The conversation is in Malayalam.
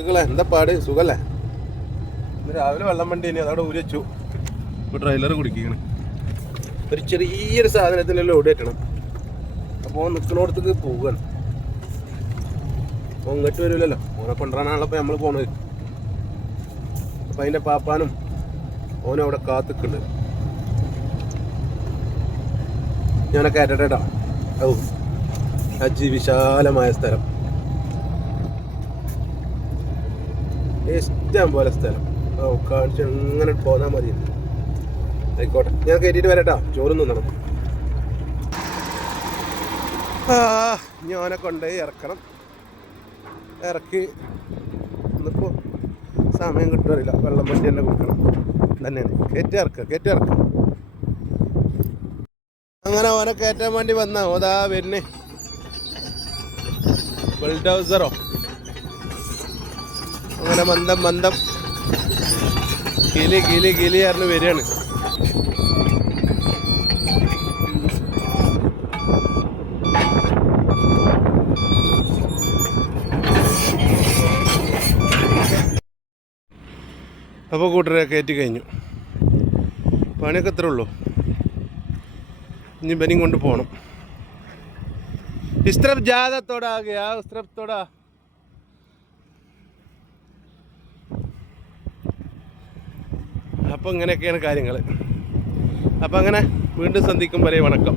എന്താ പാട് സുഖല്ലേ? ഇന്ന് രാവിലെ വെള്ളം വണ്ടി ഇനി അതവിടെ ഊരി വെച്ചു. ഇപ്പോൾ ട്രെയിലർ കുടിക്കുകയാണ്. ഒരു ചെറിയൊരു സാധനത്തിൻ്റെ ലോഡ് കയറ്റണം. അപ്പോൾ നിൽക്കുന്നിടത്തേക്ക് പോവുകയാണ്. അപ്പോൾ ഇങ്ങോട്ട് വരില്ലല്ലോ, ഓനെ കൊണ്ടുവരാനാണല്ലോ ഇപ്പോൾ നമ്മൾ പോണത്. അപ്പം അതിൻ്റെ പാപ്പാനും ഓനും അവിടെ കാത്തിക്കുന്നുണ്ട്. ഞാനൊക്കെ കയറ്റേട്ടാ. ഓ വിശാലമായ സ്ഥലം, ഇഷ്ടം പോലെ സ്ഥലം. ഓ കാണിച്ച് എങ്ങനെ പോന്നാൽ മതി. ആയിക്കോട്ടെ, ഞാൻ കയറ്റിയിട്ട് വരട്ടാ. ചോറ് തിന്നണം. ഞാനെ കൊണ്ടുപോയി ഇറക്കണം. ഇറക്കി ഇന്നിപ്പോൾ സമയം കിട്ടുമറിയില്ല. വെള്ളം വണ്ടി തന്നെ കൊടുക്കണം തന്നെയാണ്. കയറ്റി ഇറക്കുക. അങ്ങനെ ഓനെ കയറ്റാൻ വേണ്ടി വന്നാ ഓതാ വരുന്നേ. ബിൽഡൗസറോ അങ്ങനെ മന്ദം കിലി ആറിന് വരികയാണ്. അപ്പോൾ കൂട്ടരെ കയറ്റി കഴിഞ്ഞു. പണിയൊക്കെ എത്ര ഉള്ളൂ. ഇനി ബനിയും കൊണ്ട് പോകണം. इस तरफ ज़्यादा थोड़ा आ गया, उस तरफ थोड़ा. അപ്പോൾ ഇങ്ങനെയൊക്കെയാണ് കാര്യങ്ങൾ. അപ്പോൾ അങ്ങനെ വീണ്ടും സന്ധിക്കും വരെ വണക്കം.